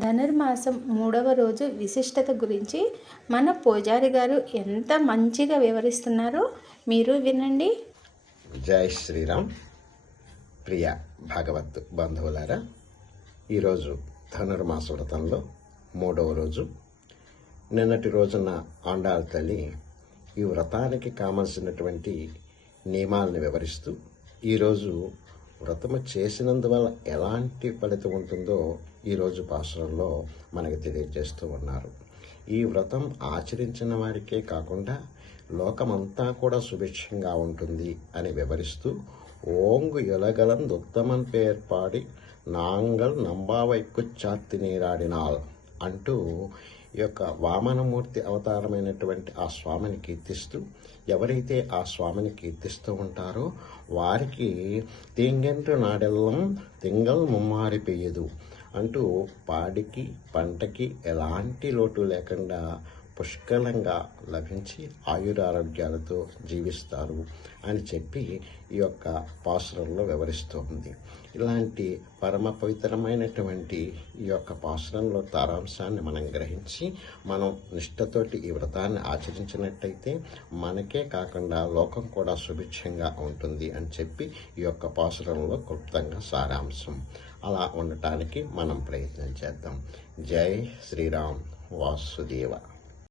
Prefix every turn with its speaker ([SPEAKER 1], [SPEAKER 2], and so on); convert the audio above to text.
[SPEAKER 1] ధనుర్మాసం మూడవ రోజు విశిష్టత గురించి మన పూజారి గారు ఎంత మంచిగా వివరిస్తున్నారో మీరు వినండి.
[SPEAKER 2] జై శ్రీరామ్. ప్రియ భాగవత్ బంధువులారా ఈరోజు ధనుర్మాస వ్రతంలో మూడవ రోజు. నిన్నటి రోజున ఆండాల తల్లి ఈ వ్రతానికి కావలసినటువంటి నియమాలను వివరిస్తూ ఈరోజు వ్రతము చేసినందువల్ల ఎలాంటి ఫలితం ఉంటుందో ఈరోజు పాశ్రంలో మనకి తెలియజేస్తూ ఉన్నారు. ఈ వ్రతం ఆచరించిన వారికే కాకుండా లోకమంతా కూడా సుభిక్షంగా ఉంటుంది అని వివరిస్తూ ఓంగు ఎలగలం ఉత్తమన్ పేర్పాడి నాంగల్ నంబావైకు చాత్తి నీరాడినాల్ అంటూ ఈ యొక్క వామనమూర్తి అవతారమైనటువంటి ఆ స్వామిని కీర్తిస్తూ ఎవరైతే ఆ స్వామిని కీర్తిస్తూ ఉంటారో వారికి తింగెంటు నాడెల్లం తింగల్ ముమ్మారి పెయ్యదు అంటూ పాడికి పంటకి ఎలాంటి లోటు లేకుండా పుష్కలంగా లభించి ఆయురారోగ్యాలతో జీవిస్తారు అని చెప్పి ఈ యొక్క పాసురంలో వివరిస్తోంది. ఇలాంటి పరమ పవిత్రమైనటువంటి ఈ యొక్క పాసురంలో తారాంశాన్ని మనం గ్రహించి మనం నిష్ఠతోటి ఈ వ్రతాన్ని ఆచరించినట్టయితే మనకే కాకుండా లోకం కూడా సుభిక్షంగా ఉంటుంది అని చెప్పి ఈ యొక్క పాసురంలో క్లుప్తంగా సారాంశం. అలా ఉండటానికి మనం ప్రయత్నం చేద్దాం. జై శ్రీరామ్ వాసుదేవ.